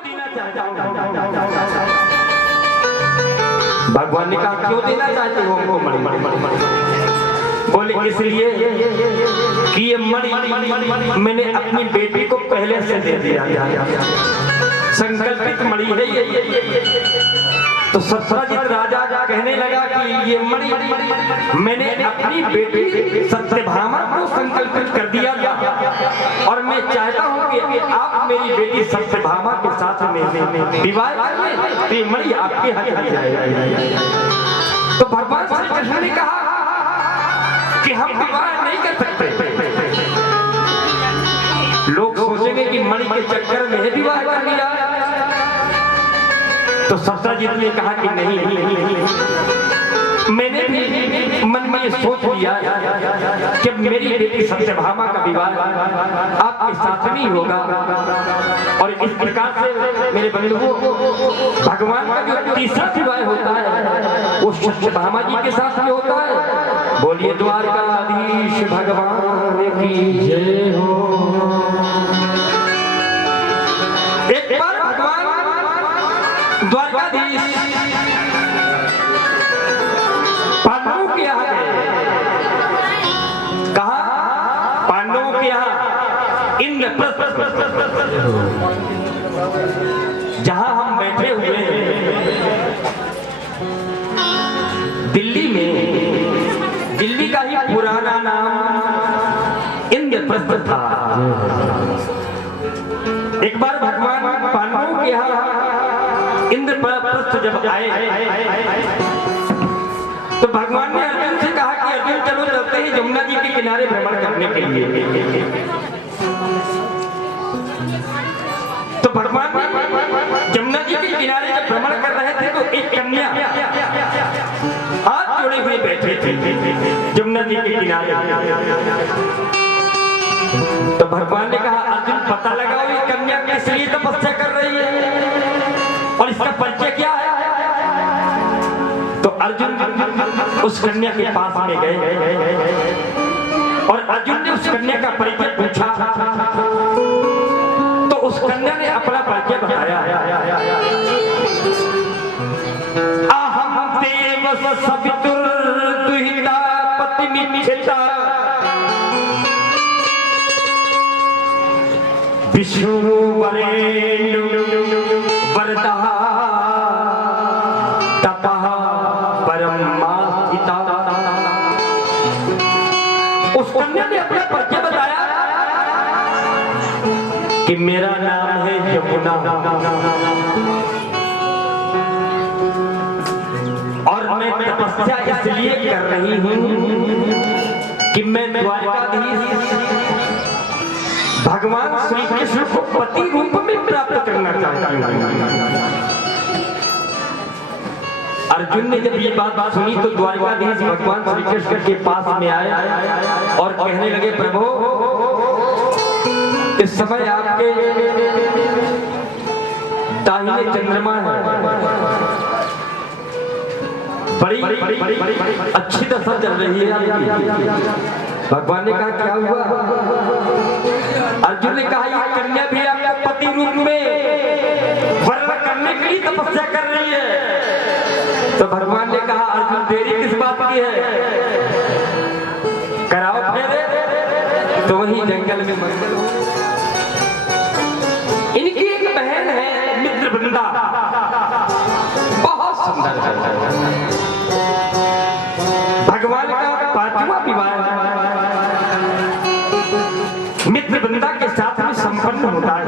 देना चाहता हूँ। भगवान ने कहा क्यों देना चाहते हो हमको मणि? बोले इसलिए कि ये मणि मैंने अपनी बेटी को पहले से दे दिया, संकल्पित मणि है ये। तो सत्यजित राजा कहने लगा कि ये मणि मैंने अपनी बेटी सत्यभामा को संकल्पित कर दिया था और मैं चाहता हूँ कि आप मेरी बेटी सत्यभामा के साथ में विवाह कर लें, तो ये मणि आपके हाथ में जाएगा। तो भगवान श्री कृष्ण ने कहा कि हम विवाह नहीं कर सकते। लोग सोचेंगे कि मणि के चक्कर में विवाह कर लिया। तो सत्यजित ने कहा कि नहीं, मैंने भी मन में ये सोच लिया कि मेरी बेटी सत्यभामा का विवाह आपके साथ नहीं होगा। और इस प्रकार से मेरे बंधुओं भगवान का जो तीसरा विवाह होता है वो सत्यभामा जी के साथ में होता है। बोलिए द्वारकाधीश भगवान की जय हो। एक बार भगवान द्वारकाधीश पांडवों के यहाँ गए। कहा? पांडवों के यहाँ इंद्रप्रस्थ, जहां हम बैठे हुए हैं दिल्ली में, दिल्ली का ही पुराना नाम इंद्रप्रस्थ था। एक बार भगवान पांडवों के यहाँ इंद्रप्रस्थ जब आए तो भगवान ने अर्जुन से कहा कि अर्जुन चलो चलते हैं यमुना जी के किनारे भ्रमण करने के लिए। तो भगवान यमुना जी के किनारे जब भ्रमण कर रहे थे तो एक कन्या हाथ जोड़े हुए बैठे थे यमुना जी के किनारे। तो भगवान ने कहा अर्जुन पता लगाओ ये कन्या किस लिए तपस्या कर रही है और इसका परिचय क्या है। तो अर्जुन उस कन्या के पास में गए और अर्जुन ने उस कन्या का परिचय पूछा। तो उस कन्या ने अपना परिचय बताया। अहम देव सवितुर्दुहिता पत्नी निषेधा विष्णु वरेण्य वरदा तपः परमास्थिता। उस कन्या ने अपना परिचय बताया कि मेरा नाम है यमुना और मैं तपस्या इसलिए कर रही हूं कि मैं द्वारकाधीश भगवान श्री कृष्ण को पति रूप में प्राप्त करना चाहता हूं। अर्जुन ने जब ये बात सुनी तो द्वारकाधीश भगवान श्री कृष्ण के पास में आए और कहने लगे प्रभु इस समय आपके दाहिने चंद्रमा है, बड़ी अच्छी दशा चल रही है आपकी। भगवान ने कहा क्या हुआ? अर्जुन ने कहा ये कन्या भी आपको पति रूप में वर्ण करने के लिए तपस्या कर रही है। तो भगवान ने कहा अर्जुन देरी किस बात की है, कराओ फेरे। तो वही जंगल में मंगल हो। इनकी एक बहन है मित्रवृंदा, बहुत सुंदर है। भगवान का पांचवा विवाह मित्रवृंदा के साथ में संपन्न होता है।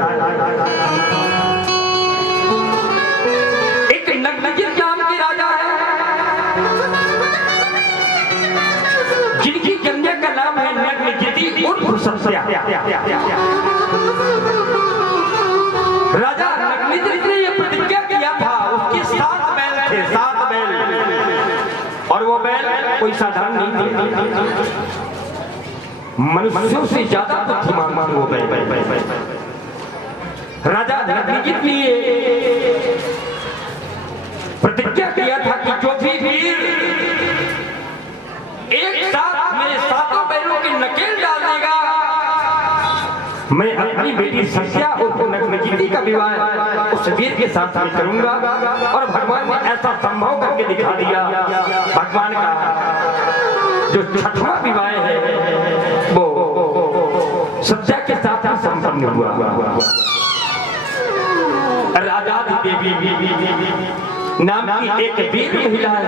एक नग्नजित नाम के राजा है जिनकी कन्या का नाम है नग्नजिति उर्फ सत्या। राजा नग्नजित ने यह प्रतिज्ञा किया था, उसके 7 बैल थे, 7 बैल, और वो बैल कोई साधारण नहीं थे, मनुष्यों से ज्यादा बुद्धिमान वो बैल। राजा नग्नजित ने प्रतिज्ञा किया था कि जो भी वीर एक साथ मेरे 7 बैलों की नकेल डाल देगा मैं अपनी बेटी सत्या और नग्नजीती का विवाह उस वीर के साथ में करूंगा। और भगवान ने ऐसा संभव करके दिखा दिया। भगवान का जो छठवां विवाह है वो सत्या के साथ में संपन्न हुआ। राजा देवी नाम की एक वीर महिला है,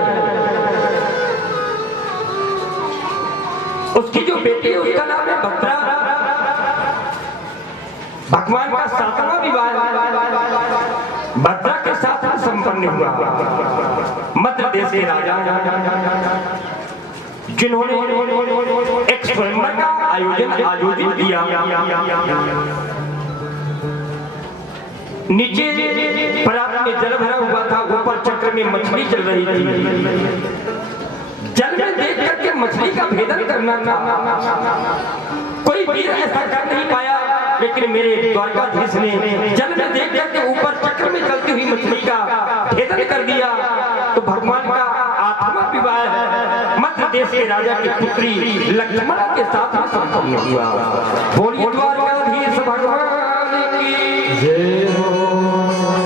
उसकी जो बेटी है उसका नाम है भद्रा। भगवान का सातवां विवाह भद्रा के साथ संपन्न हुआ। मध्य देश के राजा जिन्होंने एक स्वयंवर का आयोजित किया। नीचे परात में जल भरा हुआ था, ऊपर चक्र में मछली चल रही थी। जल में देख करके मछली का भेदन करना था। कोई वीर ऐसा कर नहीं पाया, लेकिन मेरे द्वारकाधीश ने जल में देख करके ऊपर चक्र में चलती हुई मछली का भेदन कर दिया। तो भगवान का आठवां विवाह मध्य देश के राजा की पुत्री लक्ष्मण के साथ में संपन्न हुआ। बोलिए द्वारकाधीश भगवान की जय हो।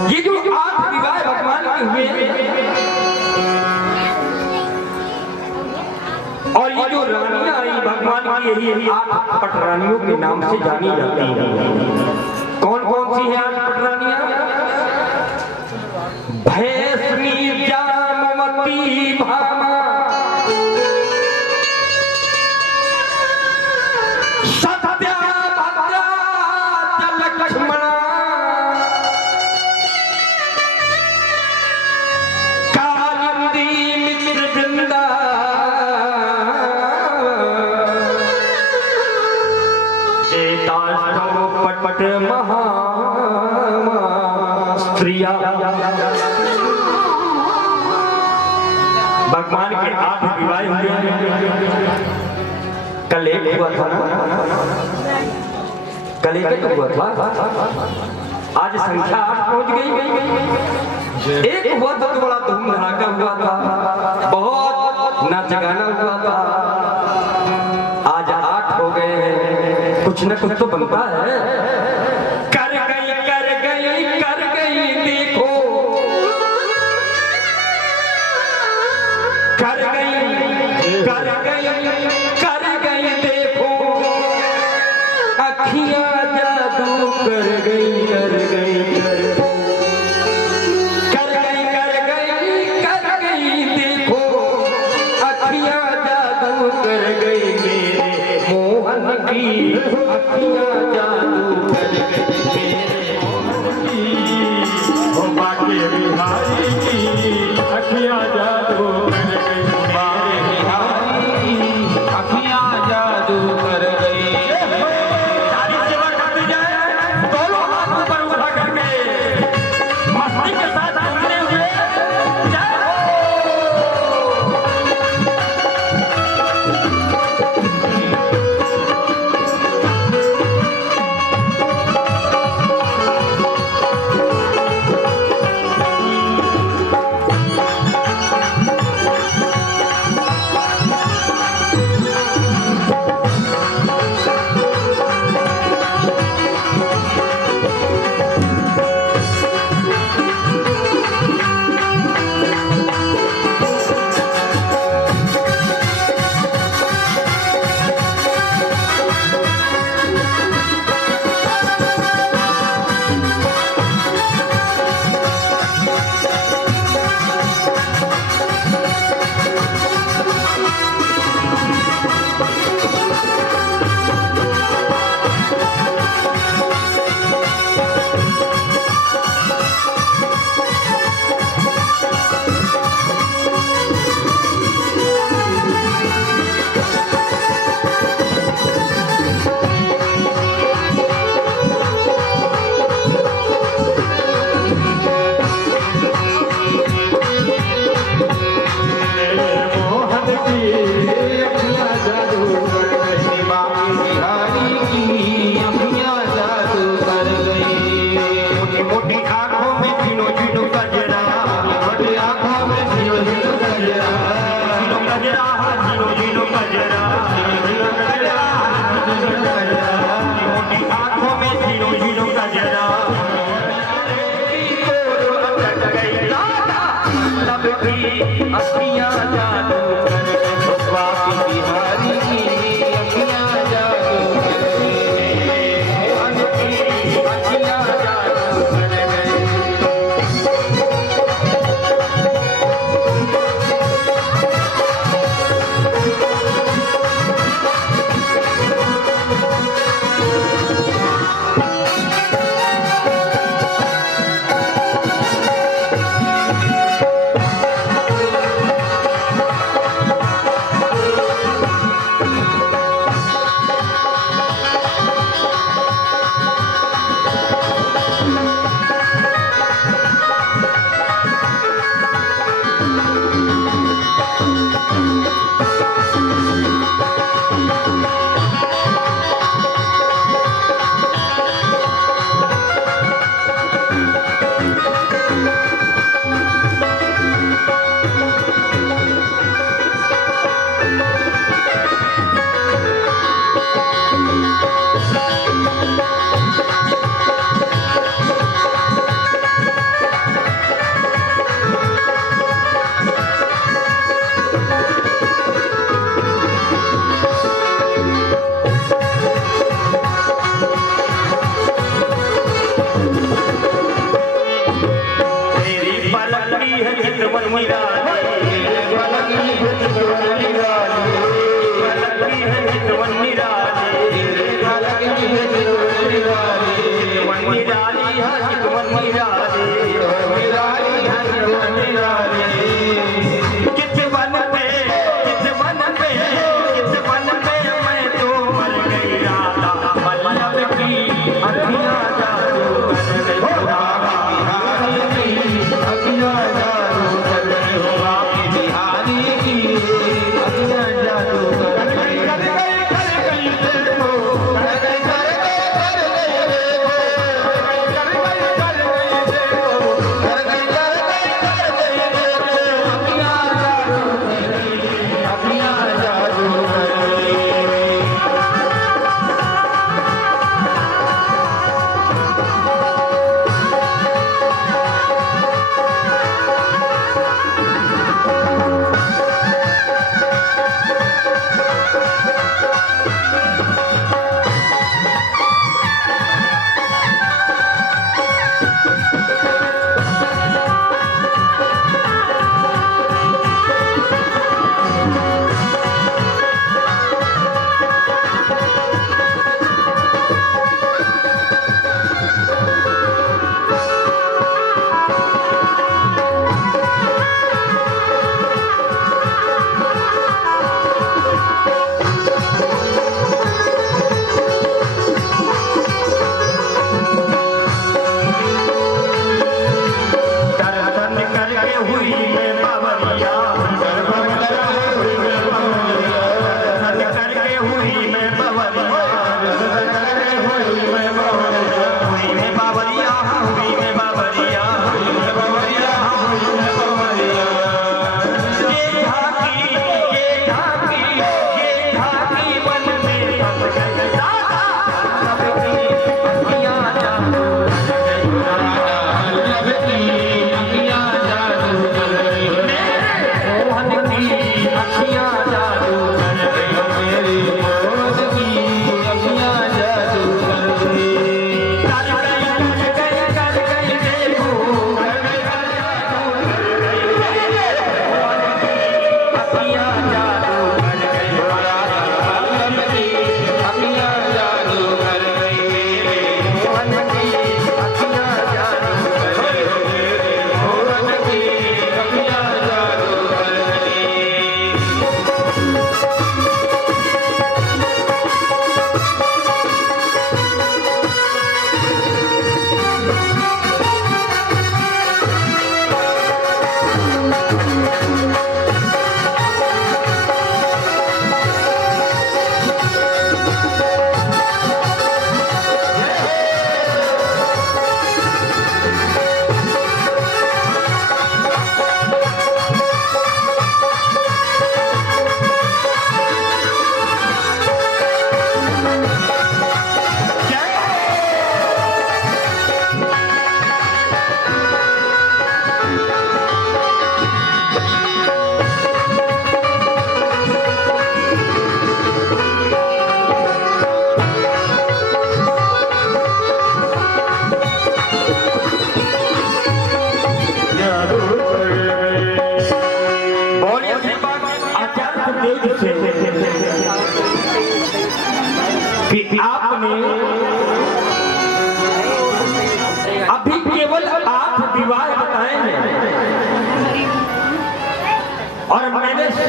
ये जो 8 विवाह भगवान के हुए और ये जो रानियां आई भगवान की, यही 8 पटरानियों के नाम से जानी जाती हैं। कौन कौन सी हैं 8 पटरानियां? भैसनी, जामवती, भामा, सत्या, भद्रा, लक्ष्मणा, कालिंदी, मित्रवृंदा, पट महा स्त्रिया। भगवान के 8 विवाह हुए। कल एक हुआ था ना, कल एक तो हुआ था, आज संख्या 8 पहुंच गई। एक हुआ था तो बड़ा धूम धड़ाका हुआ था, बहुत नाच गाना हुआ था। आज 8 हो गए हैं, कुछ न कुछ तो बनता है। कर गई देखो, कर गई देखो, अखियां जादू कर गई देखो, अखियां जादू कर गई मेरे मोहन की, अखियां जादू अखियां जादू कर गई, बाकी बिहारी की अखियां जादू कर गई, मोहन की अखियां जादू कर गई।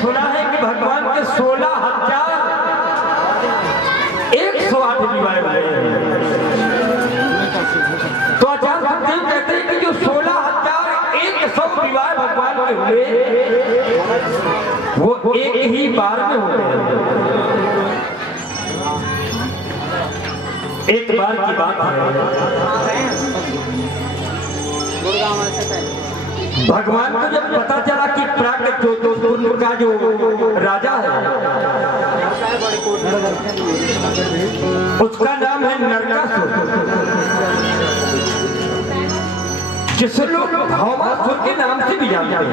सुना है कि भगवान के 16,108 विवाह हुए हैं। तो आचार्य सुखदेव कहते हैं कि जो 16,100 विवाह भगवान के हुए वो एक ही बार में होते हैं। एक बार की बात है, भगवान को जब पता चला कि प्राकृत जो का जो राजा है उसका नाम है नरकासुर, जिसे लोग भौमासुर के नाम से भी जानते हैं।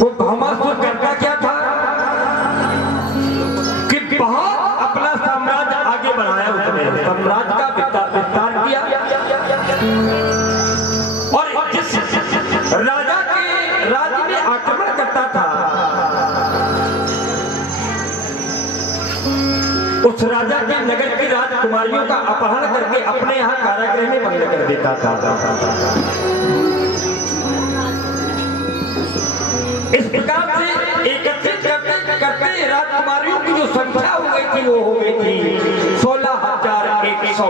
वो भौमासुर करता क्या था कि बहुत अपना साम्राज्य आगे बढ़ाया, उसने साम्राज्य का विस्तार किया और जिस राजा के राज्य में आक्रमण करता था उस राजा के नगर की राजकुमारियों का अपहरण करके अपने यहाँ कारागृह में बंद कर देता था। इस प्रकार से एकत्रित करते राजकुमारियों की जो संख्या हो गई थी वो हो गई थी 16,100।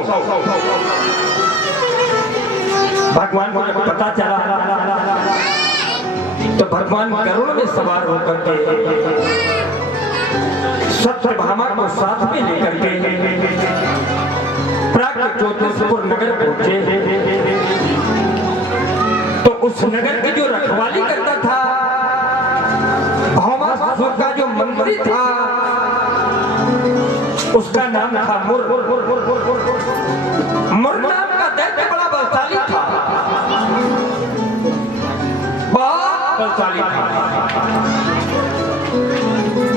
भगवान को जब पता चला तो भगवान करुण में सवार होकर के सत्यभामा को साथ में लेकर के प्राकृत ज्योतिषपुर नगर पहुंचे। तो उस नगर की जो रखवाली करता था भौमासुर का जो मंत्री था उसका नाम था मुर। मुर नाम का दैत्य बड़ा बलशाली था, बहुत बलशाली था।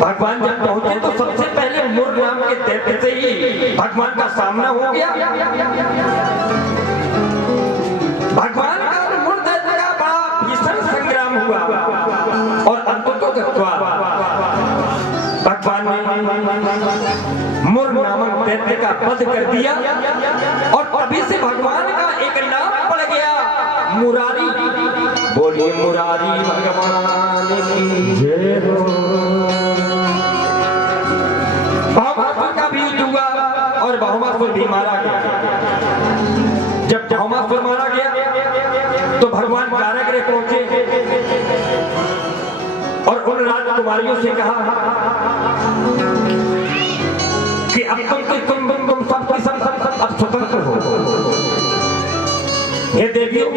भगवान जब पहुंचे तो सबसे पहले मुर नाम के दैत्य से ही भगवान का सामना हो गया। भगवान का और मुर दैत्य का बड़ा भीषण संग्राम हुआ और अंततः भगवान ने मुर नामक दैत्य का वध कर दिया और तभी से भगवान का एक नाम पड़ गया मुरारी। बोलिए मुरारी भगवान की जय हो। भौमासुर का भी युद्ध हुआ और भौमासुर भी मारा गया। जब भौमासुर मारा गया तो भगवान कारागृह पहुंचे और उन राजकुमारियों से कहा कि अब तुम सब अब स्वतंत्र हो। हे देवियों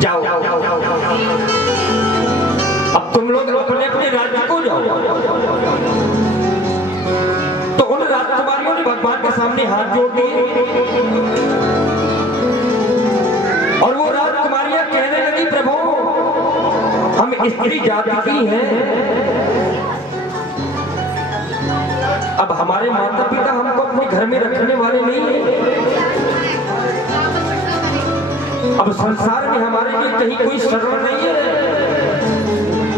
जाओ, अब तुम लोग अपने अपने राज्य को जाओ। तो उन राजकुमारियों ने भगवान के सामने हाथ जोड़ दिए और वो राजकुमारियां कहने लगी प्रभु हम स्त्री जाति की हैं, अब हमारे माता पिता हमको अपने घर में रखने वाले नहीं हैं, अब संसार में हमारे लिए कहीं कोई शरण नहीं है।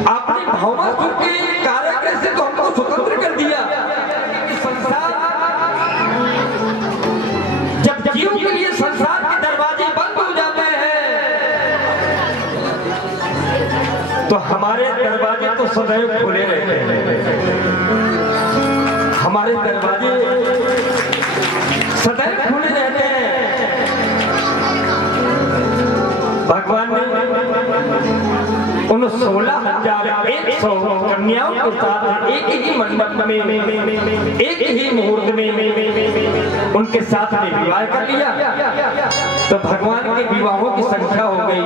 आपने भौमासुर के कारागृह से तो हमको स्वतंत्र कर दिया। संसार जब जीव के लिए संसार के दरवाजे बंद हो जाते हैं तो हमारे दरवाजे तो सदैव खुले रहते हैं। हमारे दरवाजे सदैव खुले रहते हैं। भगवान ने उन 16,100 कन्याओं के साथ एक ही मंडप में एक ही मुहूर्त में उनके साथ में विवाह कर लिया। तो भगवान के विवाहों की संख्या हो गई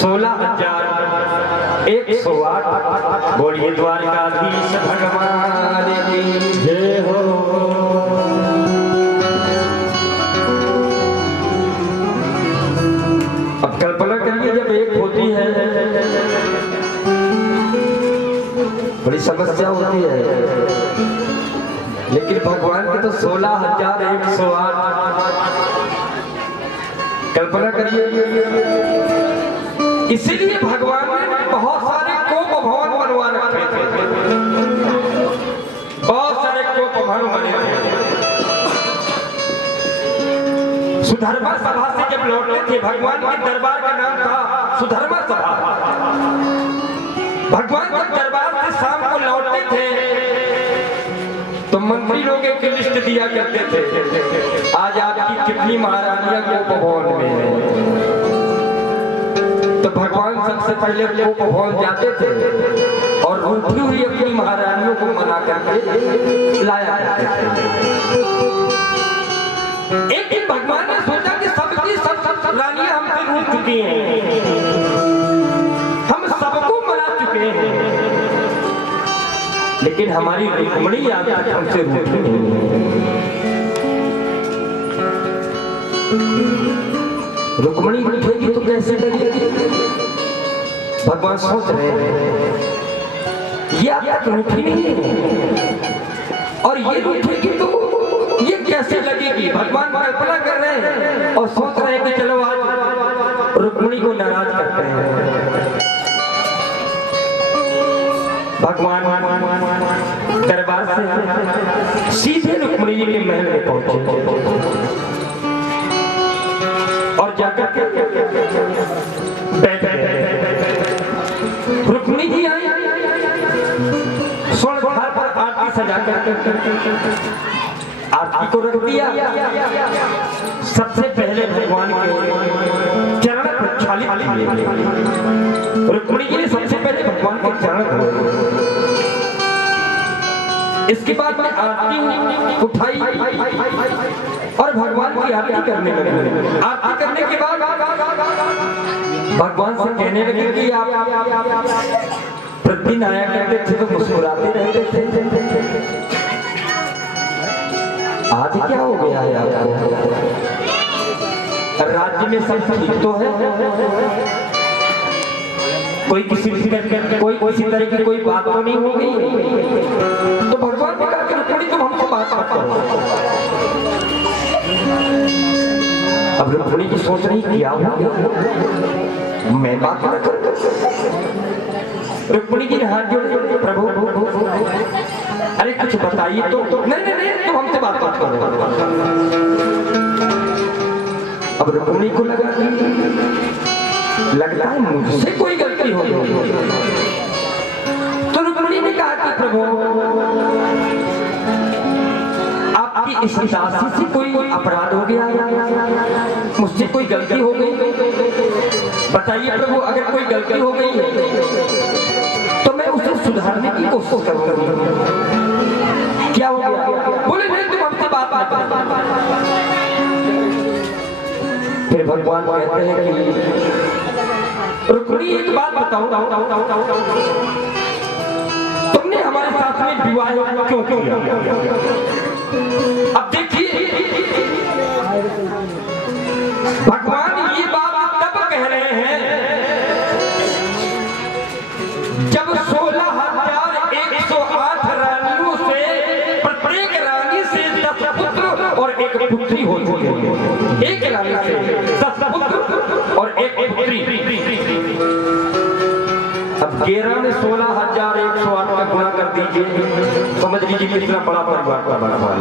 16,108। बोलिए द्वारकाधीश भगवान की जय हो। अब कल्पना करिए जब एक होती है बड़ी समस्या होती है, लेकिन भगवान के तो 16,108। कल्पना करिए, इसीलिए भगवान ने बहुत सारे कोप भवन बनवा रखे थे, बहुत सारे कोप भवन बने थे। सुधर्मा सभा से जब लौटते थे, भगवान के दरबार का नाम था सुधर्मा सभा। भगवान के दरबार से शाम को लौटते थे तो मंत्री लोग एक लिस्ट दिया करते थे, आज आपकी कितनी महारानियां गोपभवन में है। तो भगवान सबसे पहले गोपभवन जाते थे और रूठी हुई अपनी महारानियों को मना करके लाया करते थे। एक दिन भगवान ने सोचा कि सबकी सब रानियां हमसे रूठ चुकी हैं, हम सबको मना चुके हैं, लेकिन हमारी रुक्मिणी आज तक हमसे रूठी नहीं। रुक्मिणी रूठेगी तो कैसे लगेगी? भगवान सोच रहे हैं ये आज तक रूठी नहीं है और ये रूठेगी तो ये कैसे लगेगी? भगवान कल्पना कर रहे हैं और सोच रहे हैं कि चलो आज रुक्मिणी को नाराज करते हैं। भगवान दरबार से सीधे रुक्मिणी जी के महल में पहुंचे और जाकर के बैठ गए। रुक्मिणी जी आई, स्वर्ण थाल पर आरती सजाकर आरती को रख दिया। सबसे पहले भगवान के चरण प्रक्षालित किए। रुक्मिणी जी ने सबसे पहले भगवान के चरण धोए। इसके बाद में आरती उठाई और भगवान की आरती करने लगे। आरती करने के बाद भगवान से कहने लगे कि आप प्रतिदिन आया करते थे तो मुस्कुराते रहते थे, आज क्या हो गया है आपको? राज्य में सब ठीक तो है, कोई किसी तरह की कोई बात तो नहीं हो गई? तो भगवान ने कहा कि रुक्मिणी तुम हमसे बात मत करो। अब रुक्मिणी की सोच रही क्या हो, मैं बात न करूं? रुक्मिणी जी ने हाथ जोड़ प्रभु अरे कुछ बताइए तो। नहीं तुम हमसे बात मत करो। अब रुक्मिणी को लगा कि लगता है मुझसे कोई गलती हो गई। तो रुक्मिणी ने कहा कि प्रभु आपकी इस दासी से कोई अपराध हो गया, मुझसे कोई गलती हो गई? बताइए प्रभु, अगर कोई गलती हो गई है तो मैं उसे सुधारने की कोशिश करूंगा। क्या हो गया? बोले नहीं तुम हमसे बात मत करो। फिर भगवान कहते हैं कि रुक्मिणी एक बात बताओ, तुमने हमारे साथ में विवाह क्यों किया? अब देखिए भगवान ये बात तब कह रहे हैं जब 16,108 रानियों से प्रत्येक रानी से 10 पुत्र और 1 पुत्री हो चुके हैं। एक रानी से 10 पुत्र और 1 पुत्री। अब 11 में 16,108 का गुणा कर दीजिए, समझ लीजिए कितना बड़ा परिवार का भगवान।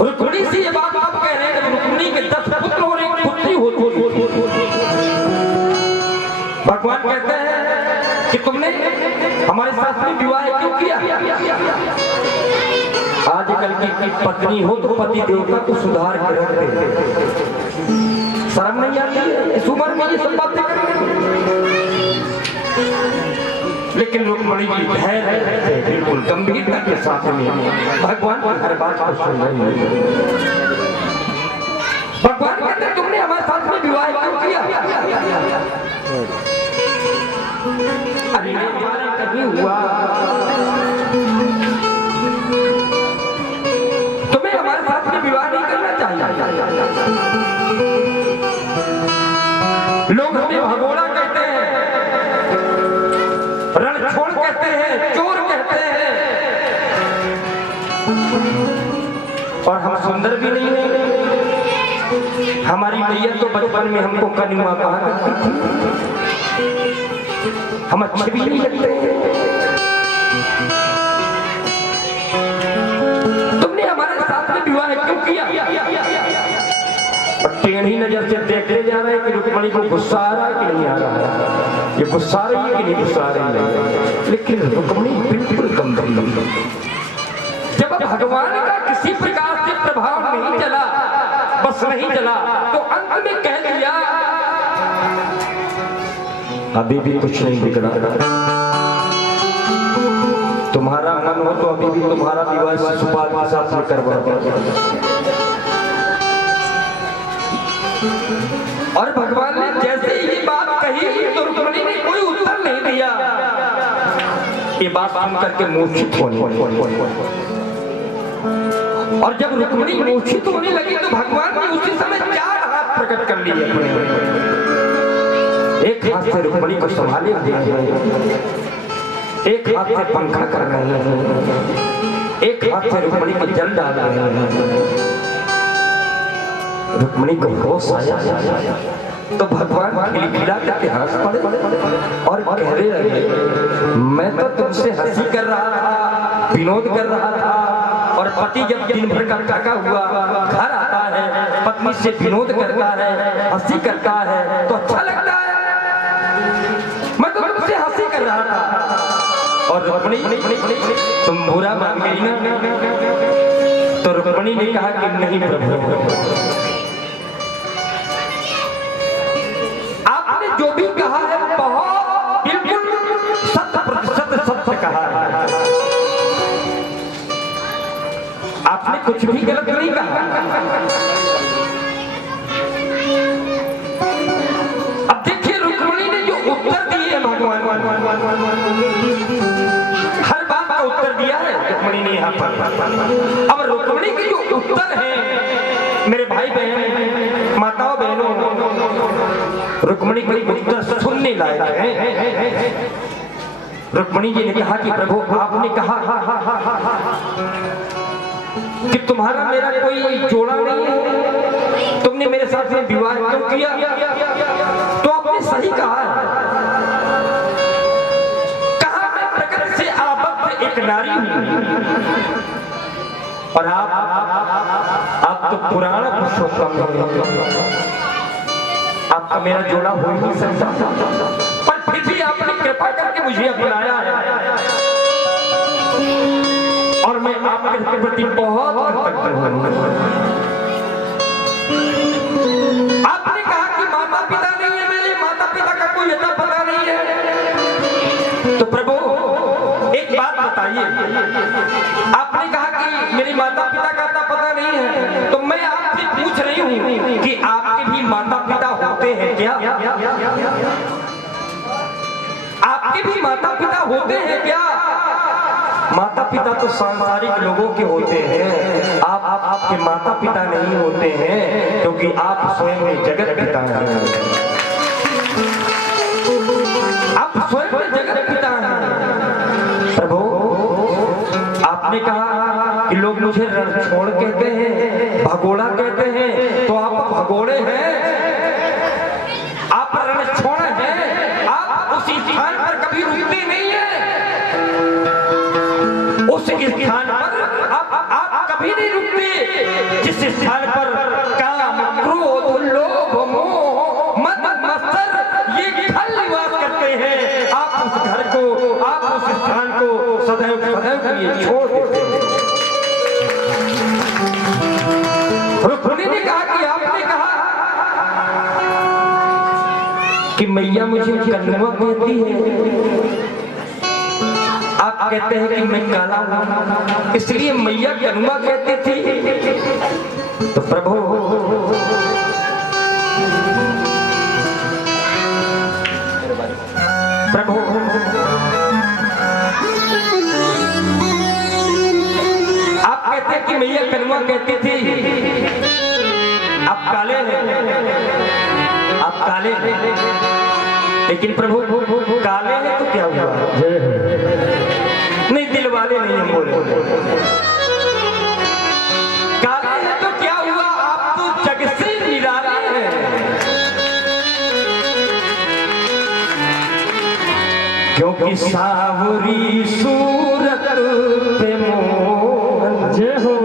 रुक्मिणी से ये बात आप कह रहे हैं कि रुक्मिणी के 10 पुत्र और 1 पुत्री हो। भगवान कहते हैं कि तुमने हमारे साथ में विवाह क्यों किया? आजकल की पत्नी हो तो पति देवता को सुधार के रख दे, शर्म नहीं आती है इस उम्र में ये सब बातें करने? लेकिन रुक्मिणी जी धैर्य है, बिल्कुल गंभीरता के साथ में भगवान की हर बात को सुन रही है। भगवान कहते हैं तुमने हमारे साथ में विवाह क्यों किया? अरे हमारे कभी हुआ, तुम्हें हमारे साथ में विवाह नहीं करना चाहिए। लोग हमें भगोड़ा कहते हैं, रणछोड़ कहते हैं, चोर कहते हैं, और हम सुंदर भी नहीं है। हमारी मैया तो बचपन में हमको कन्या कहा करती थी, हम अच्छे भी नहीं लगते। साथ में विवाह क्यों किया? और टेढ़ी नजर से देखते जा रहे हैं कि रुक्मिणी को गुस्सा आ रहा है कि नहीं आ रहा है, ये गुस्सा आ रही है कि नहीं गुस्सा आ रही है। लेकिन रुक्मिणी बिल्कुल गंभीर नहीं। जब भगवान का किसी प्रकार से प्रभाव नहीं चला, बस नहीं चला, तो अंत में कह दिया अभी भी कुछ नहीं बिगड़ा, तुम्हारा मन हो तो अभी भी तुम्हारा विवाह शिशुपाल के साथ में करवा दो। और भगवान ने जैसे ही ये बात कही तो रुक्मिणी ने कोई उत्तर नहीं दिया। ये बात सुन करके मूर्छित होने और जब रुक्मिणी मूर्छित होने लगी तो भगवान ने उसी समय 4 हाथ प्रकट कर लिए अपने। एक हाथ से रुक्मिणी को संभाले हुए हैं, एक हाथ से पंखा कर रहे हैं, एक हाथ से रुक्मिणी को जल डाल रहे हैं। रुक्मिणी को होश आया तो भगवान खिलखिला करके हंस पड़े और कह रहे लगे मैं तो तुमसे हंसी कर रहा था, विनोद कर रहा था, और पति जब दिन भर का थका हुआ घर आता है, पत्नी से विनोद करता है, हंसी करता है तो अच्छा लगता है। मैं तो तुमसे हंसी कर रहा था। और रुक्मिणी तुम बुरा मान गई ना? तो रुक्मिणी ने कहा कि नहीं प्रभु, जो भी कहा है बहुत बिल्कुल 100% सत्य कहा है। आपने कुछ भी गलत नहीं कहा। अब देखिए रुक्मिणी ने जो उत्तर दिए हैं भगवान, हर बात का उत्तर दिया है रुक्मिणी ने यहाँ पर। अब रुक्मिणी के जो उत्तर है मेरे भाई बहन, माताओं बहनों, रुक्मिणी कोई उत्तर सुनने लायक है। रुक्मिणी जी ने कहा कि प्रभु आपने कहा कि तुम्हारा मेरा कोई जोड़ा नहीं है, तुमने मेरे साथ में विवाह क्यों किया? तो आपने सही कहा है। कहा मैं प्रकृति से आबद्ध एक नारी हूं और आप तो पुराना पुरुषोत्तम है, आपका मेरा जोड़ा हो ही नहीं सकता, पर फिर भी आपने कृपा करके मुझे अपनाया है और मैं आपके प्रति बहुत कृतज्ञ हूं। आपने कहा कि माता पिता नहीं है, मेरे माता पिता का कोई अता पता नहीं है। तो प्रभु एक बात बताइए, आपने कहा कि मेरे माता पिता का अता पता नहीं है, तो मैं आपसे पूछ रही हूं कि आपके भी माता पिता होते हैं क्या? आपके भी माता पिता होते हैं क्या? माता पिता तो सांसारिक लोगों के होते हैं, आपके माता पिता नहीं होते हैं, क्योंकि आप स्वयं में जगत पिता हैं। आप स्वयं में जगत पिता हैं। प्रभु आपने कहा कि लोग मुझे रणछोड़ कहते हैं, भगोड़ा कहते हैं, तो आप भगोड़े हैं, आप रणछोड़ हैं, आप उस स्थान पर कभी रुकते नहीं है, उस स्थान पर आप कभी नहीं रुकते जिस स्थान पर काम, क्रोध, लोभ, मोह, मद, मत्सर ये खल निवास करते हैं। आप उस घर को, आप उस स्थान को सदैव सदैव के लिए छोड़ देते हैं। रुक्मिणी ने कहा कि आपने कहा कि मैया मुझे कन्वा कहती है, आप कहते हैं कि मैं काला हूं, इसलिए मैया कन्वा कहती थी। तो प्रभु आप कहते हैं कि मैया कन्वा कहती थी, आप काले हैं, आप काले हैं, लेकिन प्रभु काले हैं तो क्या हुआ? नहीं, दिल वाले नहीं हम बोले, काले हैं तो क्या हुआ? आप तो जग से निराले हैं। क्योंकि सावरी सूरत पे मोहन जय हो,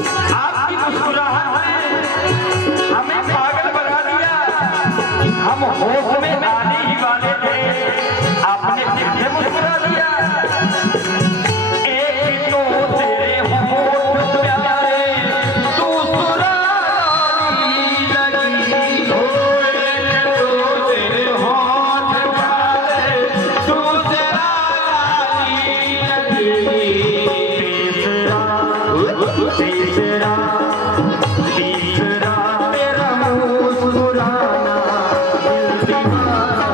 आपकी मुस्कुराहट ने हमें पागल बना दिया। हम होश में आने ही वाले थे, आपने फिर से मुस्कुरा दिया। एक तो तेरे होठ प्यारे, दूसरा लाली लगी। एक तो तेरे होठ प्यारे, दूसरा लाली लगी। तीसरा तीसरा तेरा मुस्कुराना दिल दीवाना।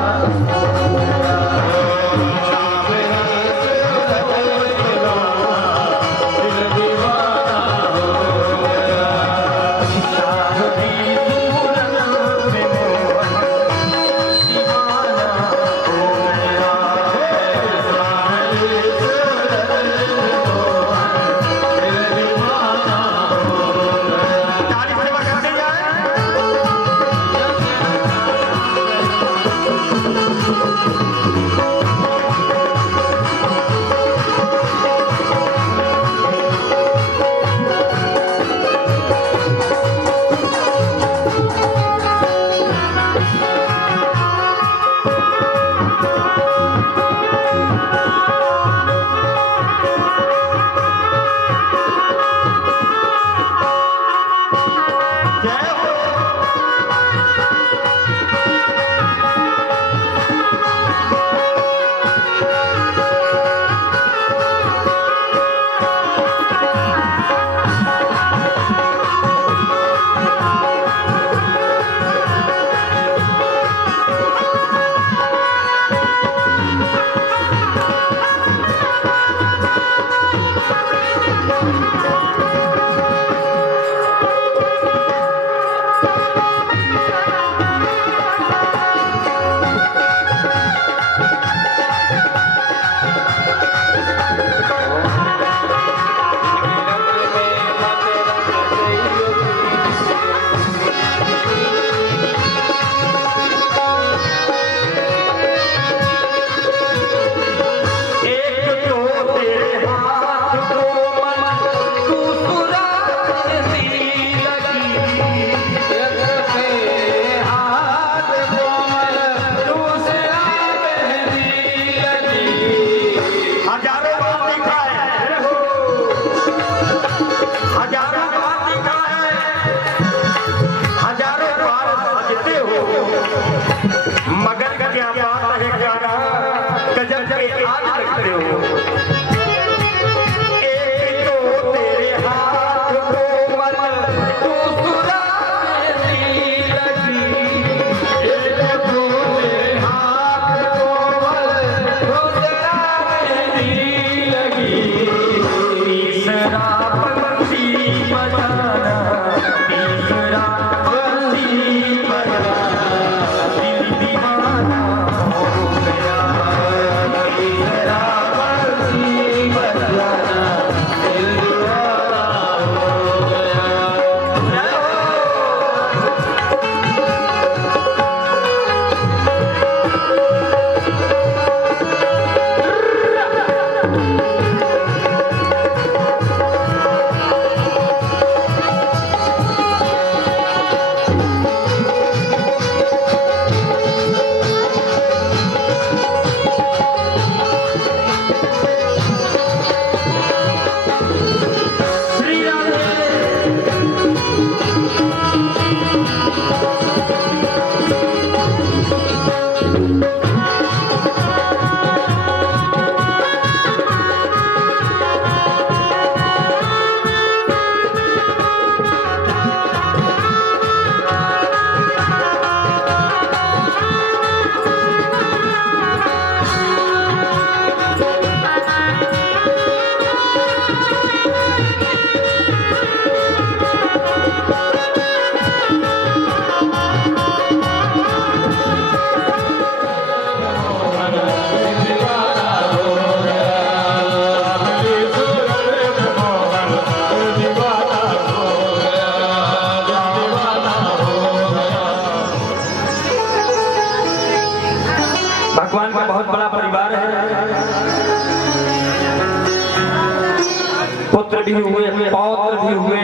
दीवाना। भी हुए, पौत्र भी हुए।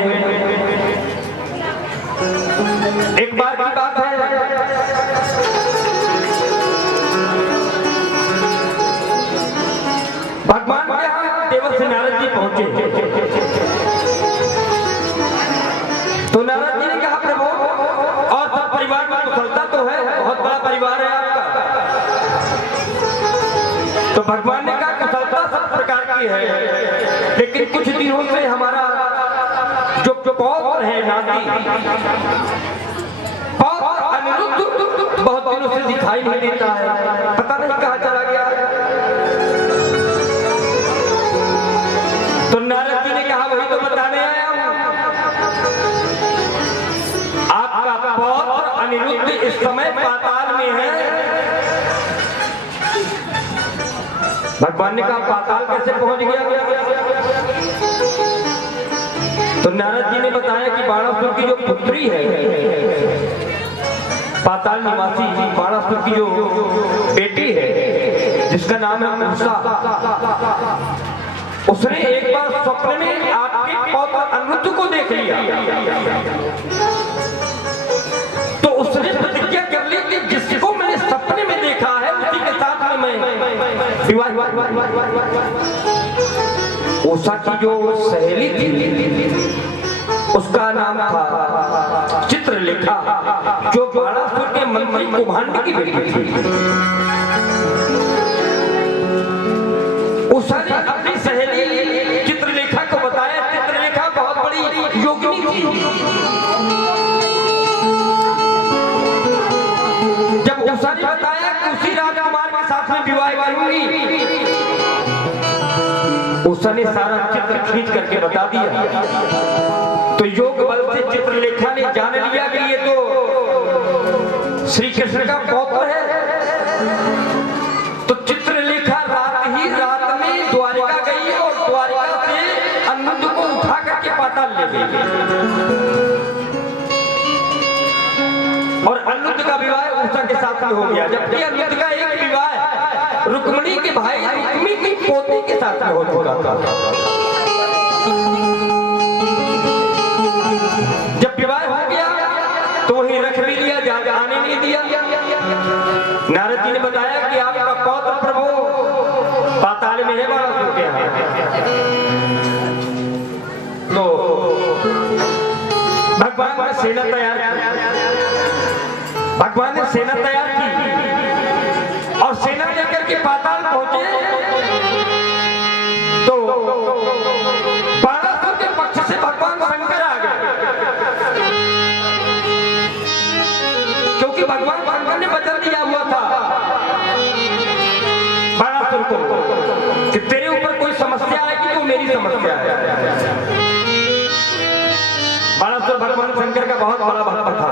एक बार की बात है, भगवान के यहाँ देवल से नारद जी पहुंचे। तो नारद जी ने कहा प्रभु और सब परिवार में कुशलता तो है, बहुत बड़ा परिवार है आपका। तो भगवान ने कहा कुशलता सब प्रकार की है, लेकिन कुछ दिनों से हमारा जो पौत्र है नाती पौत्र अनिरुद्ध बहुत दिनों से दिखाई नहीं देता है, पता नहीं कहाँ चला गया। तो नारद जी ने कहा वही तो बताने आया हूं, आपका पौत्र अनिरुद्ध इस समय पाताल में है। भगवान ने कहा पाताल कैसे पहुंच गया? तो नारद जी ने बताया कि बाणासुर की जो पुत्री है, पाताल निवासी बाणासुर की जो बेटी है जिसका नाम है उषा, उसने एक बार स्वप्न में आपके पौत्र अनिरुद्ध को देख लिया। तो उसने प्रतिज्ञा कर ली कि जिसको मैंने सपने में देखा है उसी के साथ में मैं विवाह। उषा की जो सहेली थी उसका नाम था चित्रलेखा, जो बाणासुर के मंत्री कुभांड की बेटी थी। उषा ने अपनी सहेली चित्रलेखा को बताया, चित्रलेखा बहुत बड़ी योगिनी थी। जब उषा ने बताया कि उसी राजकुमार के साथ में विवाह करूंगी, उषा ने सारा चित्र खींच करके बता दिया। तो योग बल से चित्रलेखा ने जान लिया कि ये तो श्री कृष्ण का पौत्र है। तो चित्रलेखा रात में द्वारिका गई और द्वारिका से अनिरुद्ध को उठा करके पाताल ले गई और अनिरुद्ध का विवाह उषा के साथ में हो गया। जबकि अनिरुद्ध का एक विवाह रुक्मिणी के भाई रुक्मी की पोती के साथ में हो चुका था। जब विवाह हो गया तो वही रख भी लिया, आने नहीं दिया। नारद जी ने बताया कि आपका पौत्र प्रभु पाताल में है बाणासुर के यहाँ। तो भगवान ने सेना तैयार की, भगवान ने सेना तैयार की और सेना लेकर के पाताल पहुंचे। तो बाणासुर के पक्ष से भगवान शंकर आ गए, क्योंकि भगवान शंकर ने वचन दिया हुआ था बाणासुर को कि तेरे ऊपर कोई समस्या आएगी तो मेरी समस्या है। बाणासुर भगवान शंकर का बहुत बड़ा भक्त था।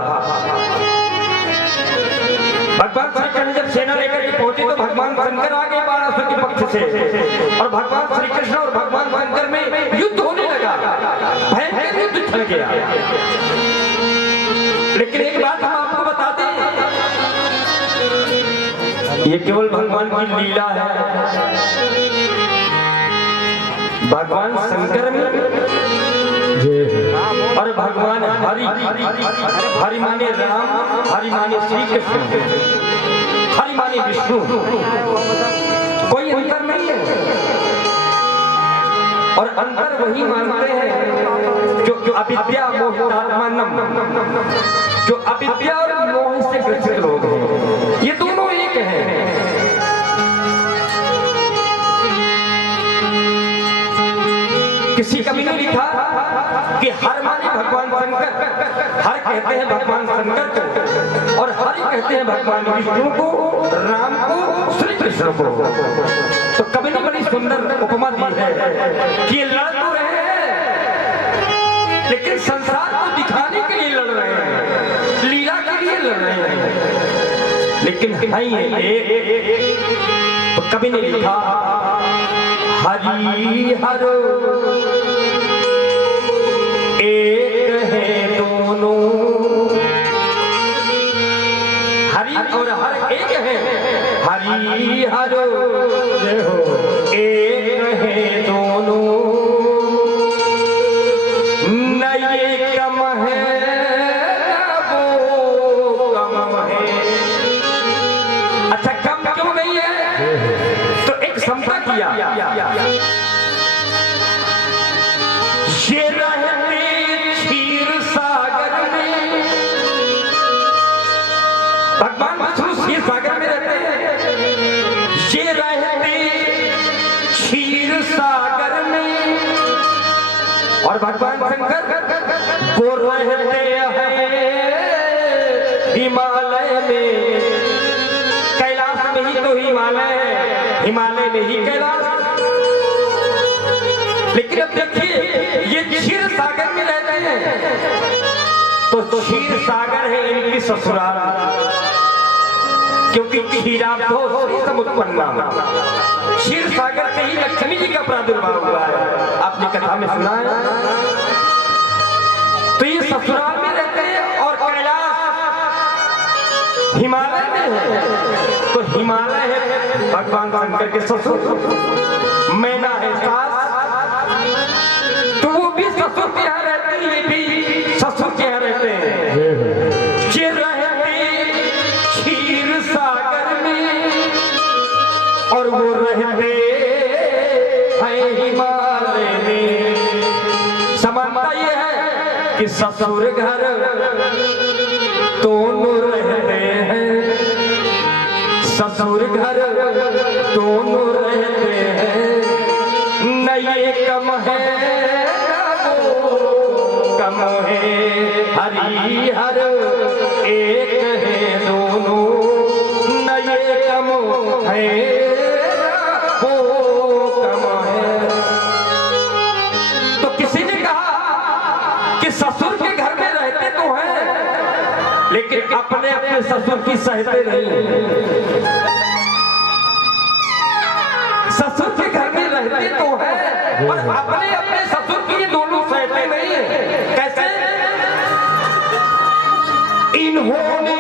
भगवान श्री कृष्ण जब सेना लेकर के पहुंचे तो भगवान शंकर आ गए बाणासुर के पक्ष से और भगवान श्री कृष्ण और भगवान शंकर में युद्ध होने लगा, भयंकर युद्ध छिड़ गया। लेकिन एक बात हम आपको बता दें, ये केवल भगवान की लीला है। भगवान शंकर में और भगवान हरि, हरि माने राम, हरि माने श्री कृष्ण, हरि माने विष्णु, कोई अंतर नहीं है। और अंतर वही मानते हैं जो अविद्या मोहितात्मानम, जो अविद्या और मोह से ग्रसित लोग हैं, ये दोनों एक हैं। किसी कवि ने लिखा कि हर माने भगवान शंकर, हर कहते हैं भगवान शंकर को और हरि कहते हैं भगवान विष्णु को, राम को, श्री कृष्ण को। तो कवि ने बड़ी सुंदर उपमा दी है कि ये लड़ तो रहे हैं लेकिन संसार को दिखाने के लिए लड़ रहे हैं, लीला के लिए लड़ रहे हैं, लेकिन है ये एक। तो कवि ने लिखा हरि हर एक है दोनों, हरि और हर एक है, हरि हर एक है दोनों, और भगवान शंकर वो रहते हैं हिमालय में, कैलाश में ही तो हिमालय है, हिमालय में ही कैलाश। लेकिन अब देखिए ये क्षीर सागर में रहते हैं, तो क्षीर सागर है इनकी ससुराल, क्योंकि क्षीराब्धो समुत्पन्ना, क्षीर सागर से ही लक्ष्मी जी का प्रादुर्भाव हुआ है, आपने कथा में सुना है। तो ये ससुराल में रहते हैं और कैलाश हिमालय में है, तो हिमालय है भगवान शंकर के ससुर, मैना है सास, तो वो भी ससुर के यहाँ रहते हैं, ये भी ससुर के यहाँ रहते हैं। ये रहते क्षीर सागर में और वो रहते हैं हिमालय में। समानता ये है कि ससुर घर दोनों रहते हैं, ससुर घर दोनों रहते हैं, न ये कम है कम है, हरिहर एक है दोनों, न ये कम है वो कम है। तो किसी ने कहा कि ससुर के घर में रहते तो हैं, लेकिन अपने अपने ससुर की सहते नहीं। ससुर के घर में रहते तो हैं और अपने अपने ससुर की दोनों सहते नहीं है। कैसे? इन्होंने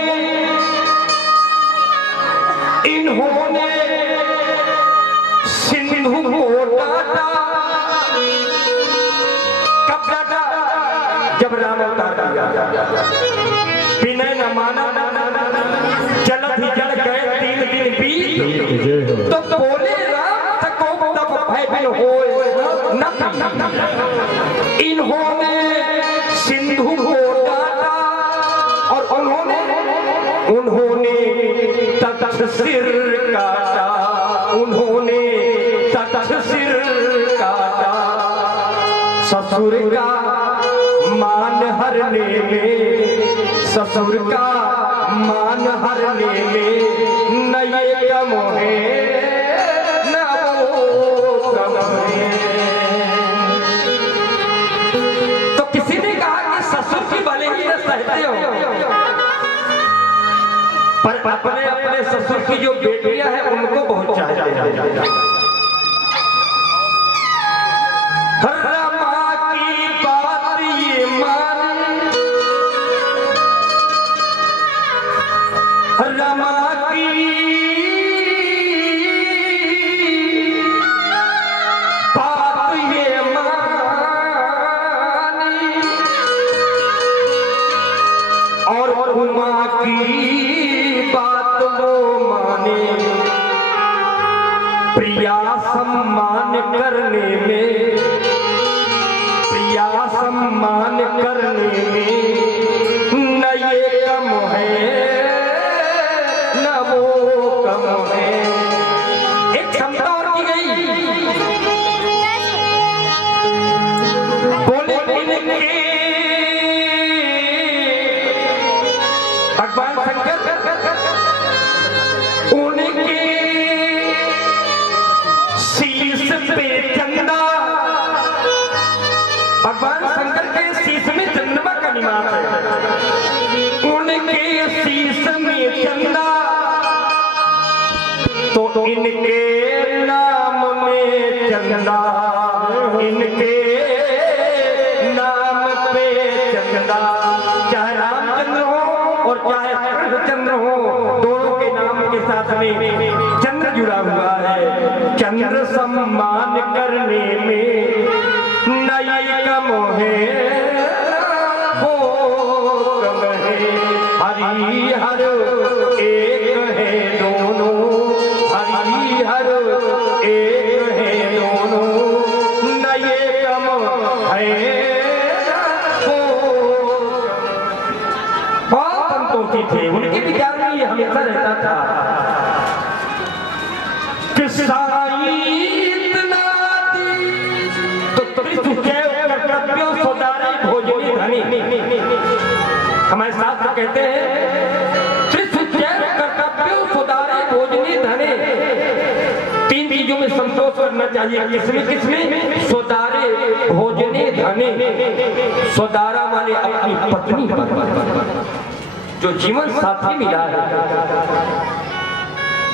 सिंधु को डांटा, कब डांटा? जब राम अवतार किया, विनय न माना, जलत ही जल गए 3 दिन बीत, तो बोले राम सको तब भय बिन होए न। इन्होंने सिंधु को डांटा और उन्होंने तक्षशिर काटा, उन्होंने तक्षशिर काटा। ससुर का मान हरने में, ससुर का मान हरने में, न ये कम है न वो कम है। तो किसी ने कहा कि ससुर की भले ही न सहते हो, पर अपने अपने ससुर की जो बेटियां हैं उनको बहुत चाहते हैं। रमा की बात ये माने, रमा की बात ये माने और उमा की बात वो माने। प्रिया सम्मान करने में, प्रिया सम्मान करने में, न ये कम है न वो कम है। एक क्षमता और की गई, बोले इनके भगवान शंकर उनके शीश पे चंदा, भगवान शंकर के शीश में चंद्रमा का निवास है, उनके शीश में चंदा, तो इनके नाम में चंदा, इनके नाम पे चंदा। चाहे रामचंद्र हो और चाहे कृष्णचंद्र हो, दोनों के नाम के साथ में चंद्र जुड़ा हुआ है। चंद्र सम्मान करने में, न ये कम है वो कम है। हरिहर एक है दोनों, हरिहर एक है दोनों, न ये कम है वो। बहुत संतोषी थे, उनके विचार में ये हमेशा रहता था कि साई इतना दी तो कर्तव्य हमारे शास्त्र कहते हैं त्रिसुचैर कर्तव्यो सुदारे भोजने धने। 3 चीजों में संतोष करना चाहिए। किसमें? सुदारे भोजने धने। सुदारा माने अपनी पत्नी पर, जो जीवन साथी मिला है।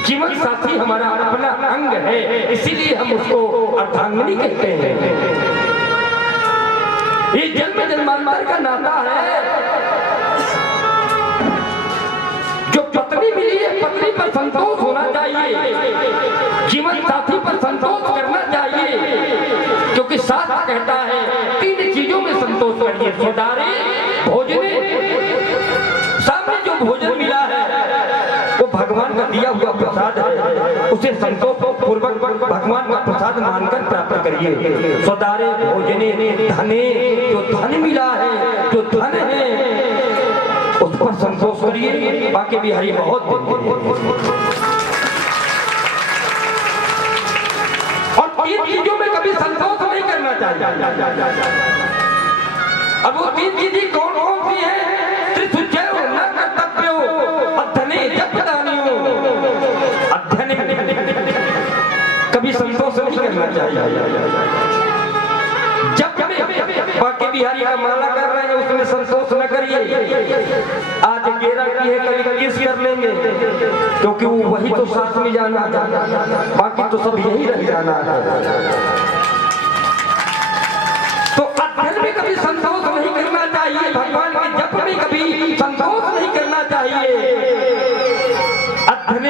जीवन साथी हमारा अपना अंग है, इसीलिए हम उसको अर्धांगिनी कहते हैं। ये जन्म जन्मांतर का नाता है। जो पत्नी मिली है, पत्नी पर संतोष होना चाहिए, जीवन साथी पर संतोष करना चाहिए, क्योंकि शास्त्र कहता है 3 चीजों में संतोष करिए। सुदारे भोजने, सामने जो भोजन मिला है वो भगवान का दिया हुआ प्रसाद है, उसे संतोष पूर्वक भगवान का प्रसाद मानकर प्राप्त करिए। सुदारे भोजने धने, जो धन मिला है, जो धन है, उस पर संतोष करिए। बाकी बिहारी बहुत और 3 चीजों में कभी संतोष नहीं करना चाहिए। अब वो 3 चीजें कौन कौन सी है? कभी संतोष नहीं करना चाहिए। जब बाकी बिहारी का माला कर रहे हैं उसमें संतोष न करिए। आज गेरा की है, कभी किस कर लेंगे, क्योंकि वो वही तो साथ में जाना है, बाकी तो सब यही रह जाना है। तो अध्ययन में कभी संतोष नहीं करना चाहिए, भगवान के जप में कभी संतोष नहीं करना चाहिए। अध्ययन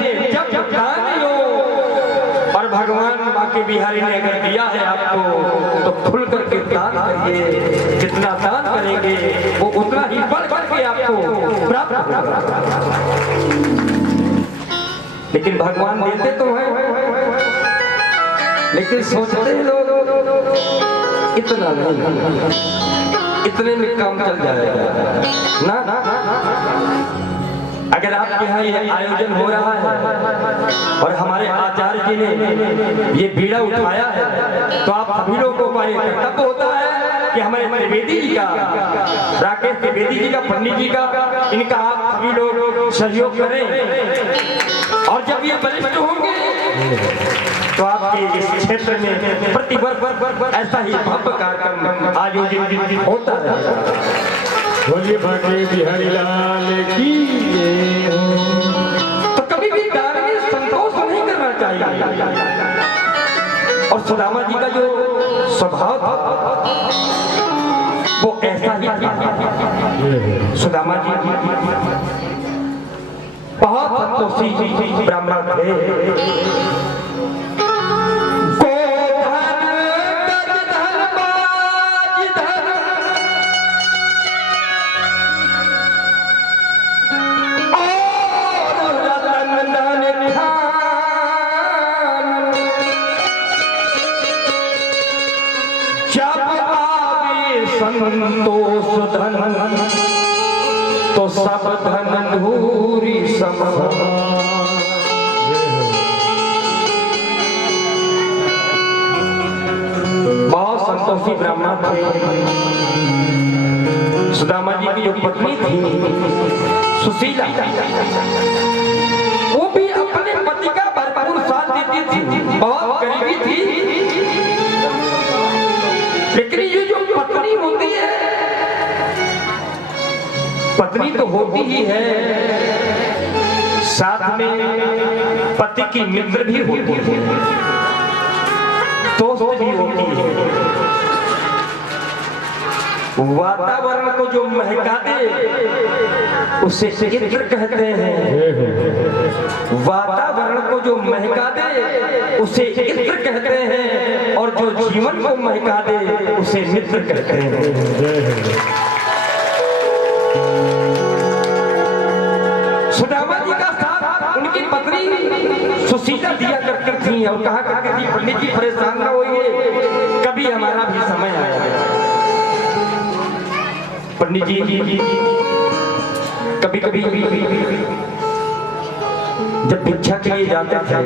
जब दान हो, और भगवान बाकी बिहारी ने अगर दिया है आपको तो खुल करके दान करिए। जितना दान करेंगे वो उतना ही बढ़ के आपको प्राप्त होगा। लेकिन भगवान देते तो हैं, लेकिन सोचते लोग इतना नहीं, इतने में काम चल जाएगा ना। अगर आपके यहाँ ये आयोजन हो रहा है और हमारे आचार्य जी ने ये बीड़ा उठाया है, तो आप सभी लोगों को ये कर्तव्य होता है कि हमारे त्रिवेदी जी का, राकेश त्रिवेदी जी का, पंडित जी का, इनका आप सभी लोग सहयोग करें। और जब ये बलिष्ठ होंगे तो आपके इस क्षेत्र में प्रतिवर्ष ऐसा ही भव्य कार्यक्रम आयोजित होता है। बोलिए बाकी बिहारी लाल की। तो कभी भी दान में संतोष नहीं करना चाहिए। और सुदामा जी का जो स्वभाव था वो ऐसा ही था। सुदामा जी बहुत संतोषी ब्राह्मण थे। संतोष धन तो सब धन धूरी सम। बहुत संतोषी ब्राह्मण थे। सुदामा जी की जो पत्नी थी सुशीला, वो भी अपने पति का भरपूर साथ देती थी। बहुत गरीबी थी, लेकिन ये जो पत्नी होती है, पत्नी तो होती ही है, साथ में पति की मित्र भी होती है, दोस्त भी होती है। वातावरण को जो महका दे उसे इत्र कहते हैं। वातावरण को जो महका दे उसे इत्र कहते हैं, और जो जीवन को महका दे उसे मित्र कहते हैं। सुदामा जी का साथ उनकी पत्नी सुशीला दिया करती थी और कहा करती थी, पंडित जी परेशान ना होइए, कभी हमारा भी समय आएगा। पंडित जी कभी कभी जब भिक्षा के लिए जाते थे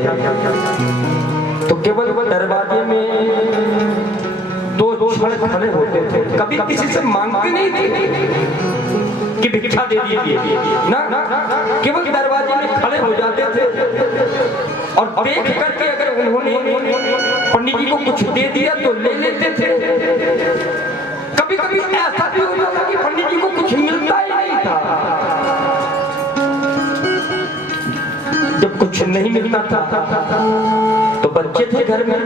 तो केवल दरवाजे में 2 क्षण खड़े होते थे, कभी किसी से मांगते नहीं थे कि भिक्षा दे दीजिए ना, केवल दरवाजे में खड़े हो जाते थे और देख करके अगर उन्होंने पंडित जी को कुछ दे दिया तो ले लेते थे। कभी कभी ऐसा भी होता था कि पंडित जी को कुछ मिलता ही नहीं था। जब कुछ नहीं मिलता था तो बच्चे थे घर में,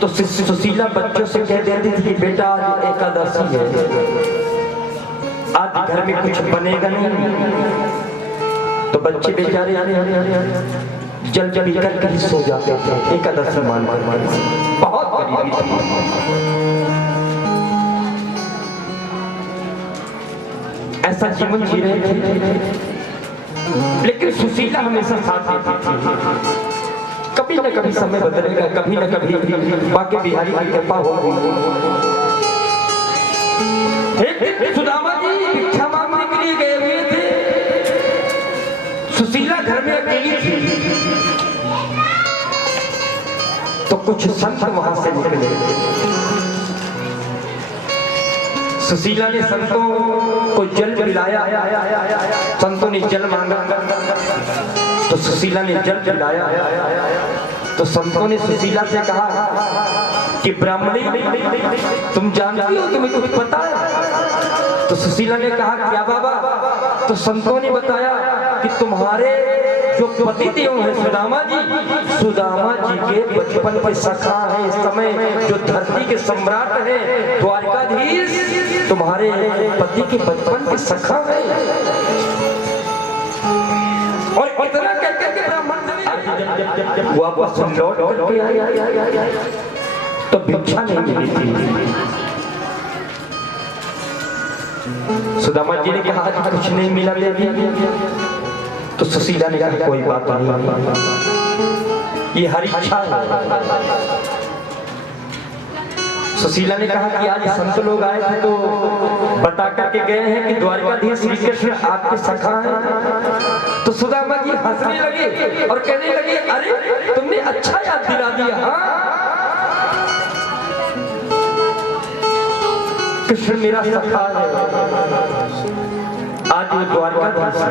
तो सुशीला बच्चों से कह देती थी बेटा आज एकादशी है, आज घर में कुछ बनेगा नहीं। तो बच्चे बेचारे जल जल कर ही सो जाते थे एकादशी मानकर। बहुत गरीबी थी। ऐसा जीवन जी रहे थे, लेकिन सुशीला हमेशा साथ देती थी। कभी न कभी समय बदलेगा, कभी न कभी बाके बिहारी की कृपा होगी। एक दिन सुदामा जी भिक्षा मांगने के लिए गए हुए थे। सुशीला घर में अकेली थी, तो कुछ संत वहां से निकले। सुशीला ने संतों को जल पिलाया, संतों ने जल मांगा तो सुशीला ने जल पिलाया। तो संतों ने सुशीला से कहा कि ब्राह्मणी तुम जानती हो, तुम्हें कुछ पता है? तो सुशीला ने कहा क्या बाबा? तो संतों ने बताया कि तुम्हारे जो पति देव हैं सुदामा जी के बचपन के सखा है, इस समय जो धरती के सम्राट हैं द्वारकाधीश, तुम्हारे पति के बचपन के सखा है। और इतना कहकर के ब्राह्मण वापस लौट करके आया तो भिक्षा नहीं मिली थी। सुदामा जी ने कहा कुछ नहीं मिला देवी। तो सुशीला ने कहा कोई बात नहीं, ये हरी इच्छा है। सुशीला ने कहा कि आज संत लोग आए थे तो बता करके गए हैं कि द्वारकाधीश श्री कृष्ण आपके सखा हैं। तो सुदामा जी हंसने लगे और कहने लगे अरे तुमने अच्छा याद दिला दिया। हाँ कृष्ण मेरा सखा है, आज वो द्वारकाधीश है,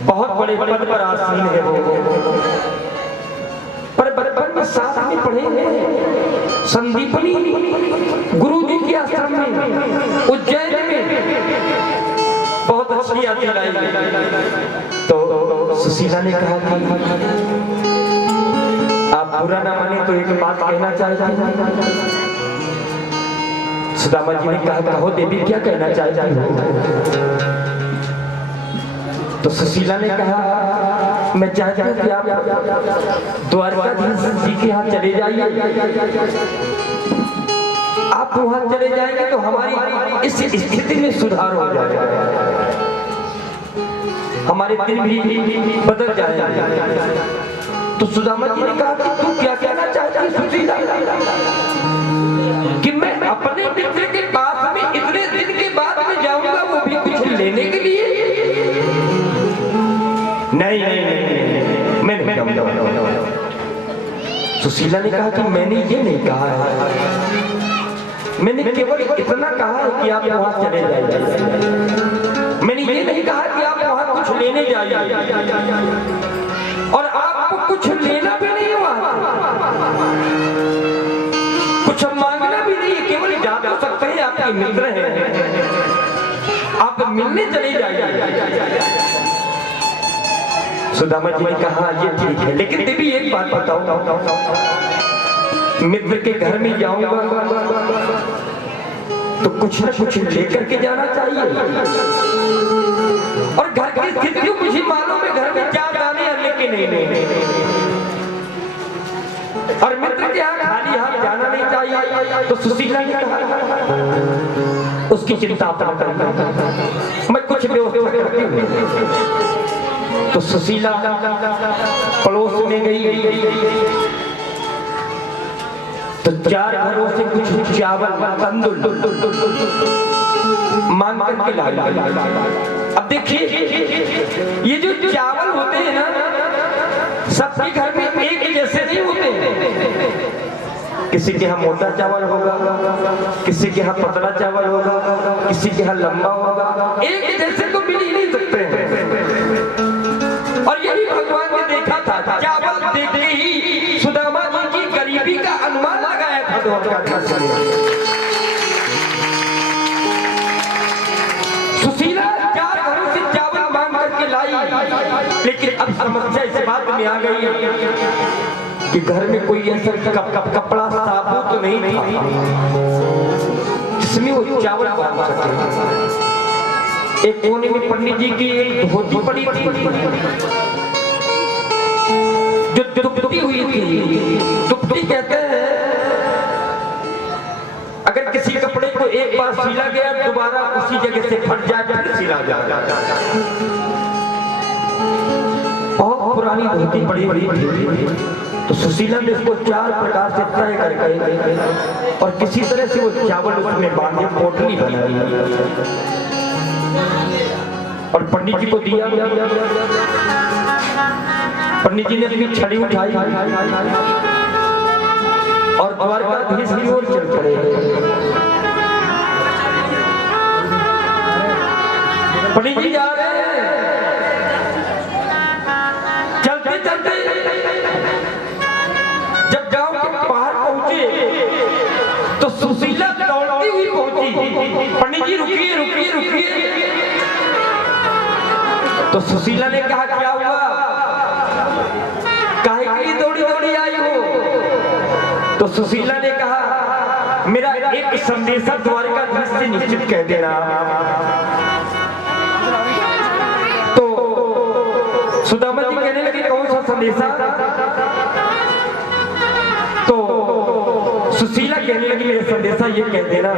बहुत बड़े पद पर आसीन है वो, पर बचपन में साथ में पढ़े हैं संदीपनी गुरु जी के आश्रम में उज्जैन में, बहुत अच्छी याद दिलाई। तो सुशीला ने कहा कि आप बुरा ना माने तो एक बात कहना चाहती हूँ। सुदामा जी ने कहा कहो देवी क्या कहना चाहती हो? तो सुशीला ने कहा मैं चाहती हूँ कि आप द्वारकाधीश जी के यहाँ चले जाइए। आप वहाँ चले जाएंगे तो हमारी इस स्थिति में सुधार हो जाएगा, हमारे दिन भी बदल जाएगा। तो सुदामा जी ने कहा कि तू क्या कहना चाहती है सुशीला? कि मैं अपने मित्र के पास में इतने दिन के बाद में जाऊंगा, वो भी कुछ लेने के लिए? नहीं नहीं नहीं, मैं नहीं जाऊंगा। सुशीला ने कहा कि मैंने ये नहीं कहा है, मैंने केवल इतना कहा है कि आप वहां चले जाइए। मैंने ये नहीं कहा कि आप वहां कुछ लेने जाइए, और आपको कुछ लेना भी नहीं वहां, कुछ मांगना भी नहीं, केवल जा तो सकते हैं, आपके मित्र हैं, आप मिलने चले जाइए। सुदामा जी ने कहा ये ठीक है, लेकिन देवी एक बात बताओ, मित्र के घर में जाऊंगा तो कुछ न कुछ लेकर के जाना चाहिए, और घर की स्थिति मुझे मालूम है, घर में 4 दाने अन्न के नहीं, और मित्र के यहाँ खाली हाथ जाना नहीं चाहिए। तो सुशीला ने कहा उसकी चिंता आप न करना, मैं कुछ व्यवस्था करती हूँ। तो सुशीला पड़ोस में गई तो 4 घरों से कुछ चावल तंदुल मांग करके लाई। अब देखिए ये जो चावल होते हैं ना, सबके घर में एक जैसे नहीं होते हैं, किसी के यहाँ मोटा चावल होगा, किसी के यहाँ पतला चावल होगा, किसी के यहाँ लंबा होगा, एक जैसे तो मिल ही नहीं सकते हैं। और यही भगवान ने देखा था, चावल देख के ही सुदामा जी की गरीबी का अनुमान लगाया था द्वारका। सुशीला 4 घरों से चावल मांग करके लाई, लेकिन अब समस्या इस बात में आ गई कि घर में कोई ऐसा कपड़ा साबुत तो नहीं था जिसमें वो चावल बांध सके। एक कोने में पंडित जी की एक धोती पड़ी थी जो दुपटी हुई थी। दुपटी कहते हैं अगर किसी कपड़े को एक बार सिला गया दोबारा उसी जगह से फट जाए फिर सिला जाए। बहुत पुरानी धोती पड़ी हुई थी, तो सुशीला ने उसको 4 प्रकार से तय करके और किसी तरह से वो चावल उसमें बांधे पोटली बनाई और पंडित जी को दिया। पंडित जी ने अपनी छड़ी उठाई और द्वारकाधीश की ओर चल पड़े। पंडित जी जा रहे हैं, चलते चलते जब गांव के बाहर पहुंचे तो सुशीला दौड़ती हुई पहुंची। पंडित जी रुकिए रुकिए रुकिए। तो सुशीला ने कहा क्या हुआ, काहे के लिए दौड़ी दौड़ी आई हो? तो सुशीला ने कहा मेरा एक संदेशा द्वारकाधीश से निश्चित कह देना। तो सुदामा जी कहने लगे कौन सा संदेशा? तो सुशीला कहने लगी मेरा संदेशा ये कह देना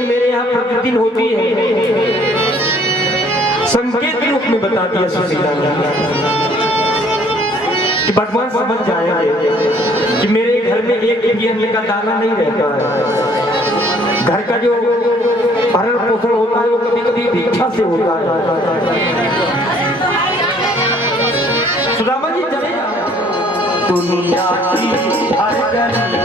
मेरे यहाँ प्रतिदिन होती है। संकेत के रूप में बता दिया सुशीला ने कि भगवान समझ जाएंगे कि मेरे घर में एक भी अन्न का दाना नहीं रहता है। घर का जो भरण पोषण होता है वो कभी कभी भिक्षा से होता है। सुदामा जी चले दुनिया की हर गली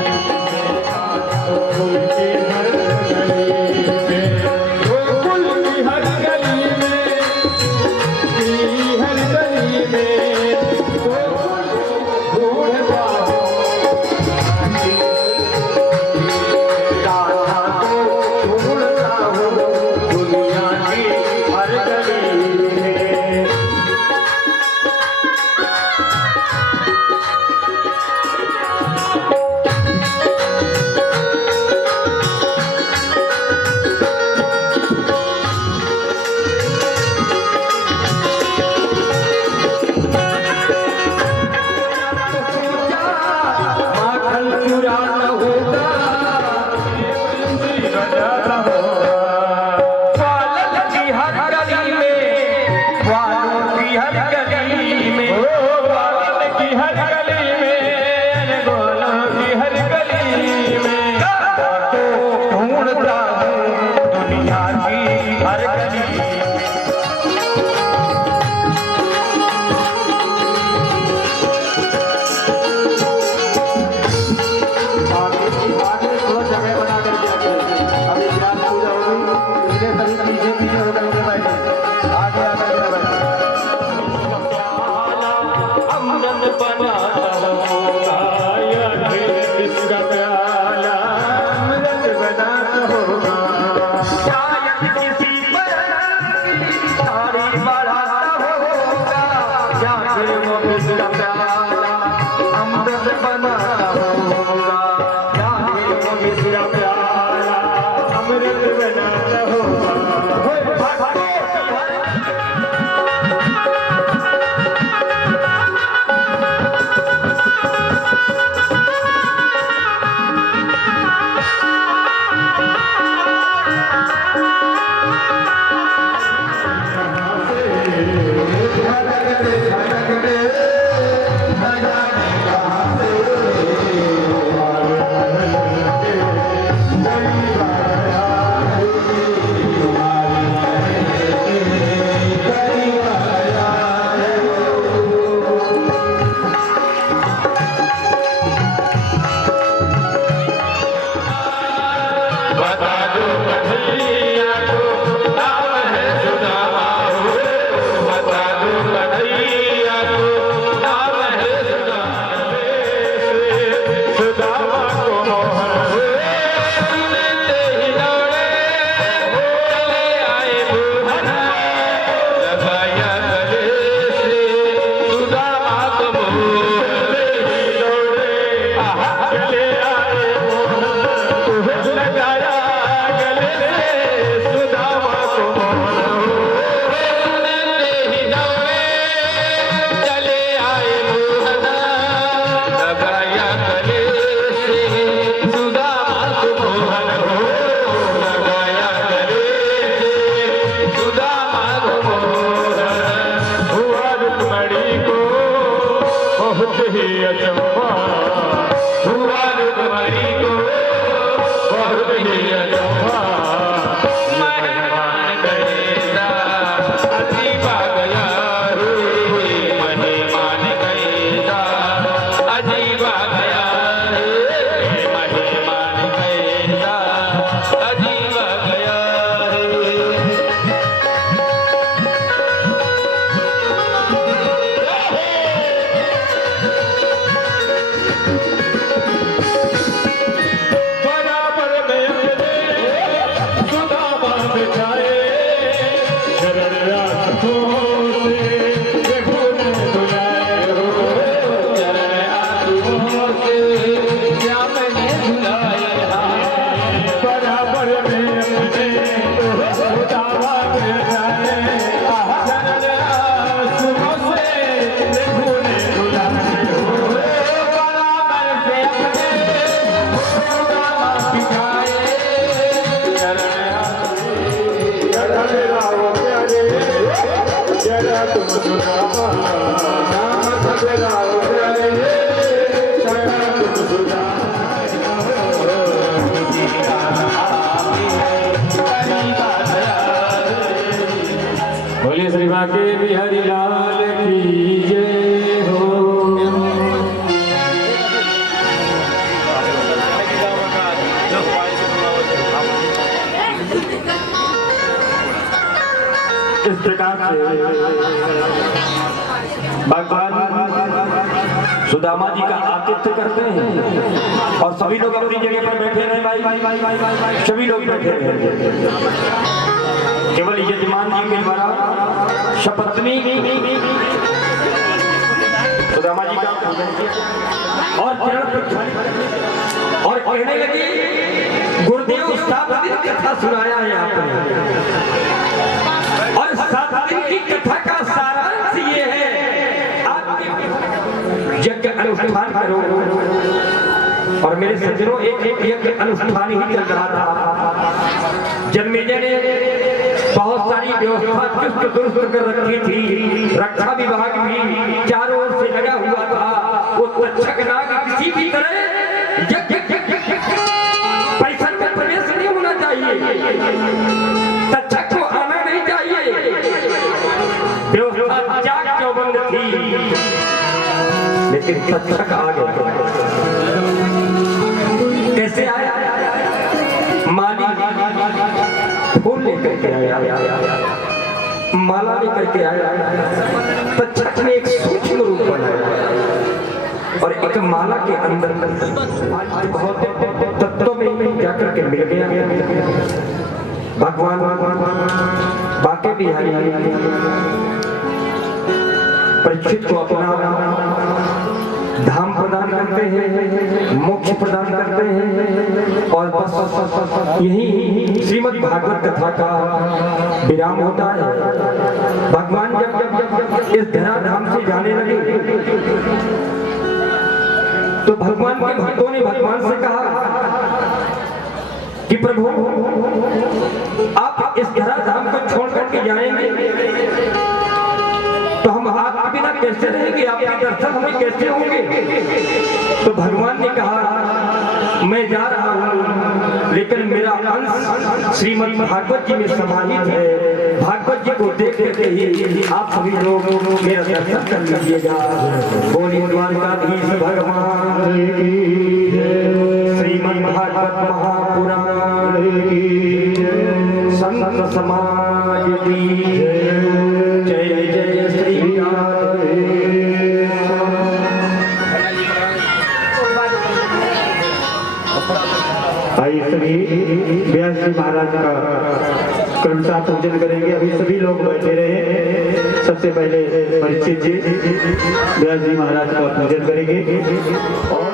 बहुत ही अचंभा हुआ रुक्मणी को बहुत ही अचंभा मेहमान कैसा अजीब आ गया रे मेहमान कैसा अजीब आ गया रे मेहमान कैसा अजीब आ गया रे। बराबर में अपने सुदामा बिठाए शरण आंखों से प्रभु ने बुलाए हो शरण आंखों से श्याम ने बुलाए बराबर में अपने सुदामा बिठाए शरण आंखों से प्रभु ने बुलाए हो बराबर से अपने जरा तुम सुनावा नाम खबराओ प्यारे जरा तुम बोलिए श्री बांके बिहारी लाल की जय हो। इस प्रकार से भगवान सुदामा जी का आतिथ्य करते हैं और सभी लोग अपनी जगह पर बैठे रहे भाई सभी लोग बैठे रहे केवल यजमान जी के द्वारा शपथनी सुदामा जी का और चरण प्रक्षालन और कहने लगी गुरुदेव 7 दिन कथा सुनाया है आपने और 7 दिन की कथा का सारांश ये है आप यज्ञ अनुष्ठान करो और मेरे सज्जनों एक यज्ञ अनुष्ठान ही चल रहा था। जन्मेजय ने बहुत सारी व्यवस्था चुस्त दुरुस्त कर रखी थी। रक्षा विभाग भी चारों ओर से लगा हुआ था। वो तक्षक नाग किसी भी तरह परिसर में प्रवेश नहीं होना चाहिए। तक्षक को आना नहीं चाहिए। व्यवस्था चाक चौबंद थी लेकिन तक्षक आ गया। कैसे आया? माली फूल लेकर के आया, माला लेकर के आया। तक्षक ने एक सूक्ष्म रूप बनाया और एक माला के अंदर बहुत तत्वों में जाकर के मिल गया। भगवान बांके बिहारी परीक्षित को अपना धाम प्रदान करते हैं, मोक्ष प्रदान करते हैं और बस यही श्रीमद् भागवत कथा का विराम होता है। भगवान जब इस धराधाम से जाने लगे तो भगवान के भक्तों ने भगवान से कहा कि प्रभु आप इस धराधाम को छोड़ करके जाएंगे तो हम आपके बिना कैसे रहेंगे? आपके दर्शन हमें कैसे होंगे? तो भगवान ने कहा मैं जा रहा हूँ लेकिन मेरा अंश श्रीमद् भागवत जी में समाहित है। भागवत जी को देख करके ही आप सभी लोग मेरा दर्शन कर लीजिएगा। बोलिए द्वारकाधीश भगवान की श्रीमद् भागवत महापुराण की संत समाज की जय जय श्री भाई सभी व्यास जी महाराज का क्रमशः पूजन करेंगे। अभी सभी लोग बैठे रहे। सबसे पहले परीक्षित जी व्यास जी महाराज का पूजन करेंगे और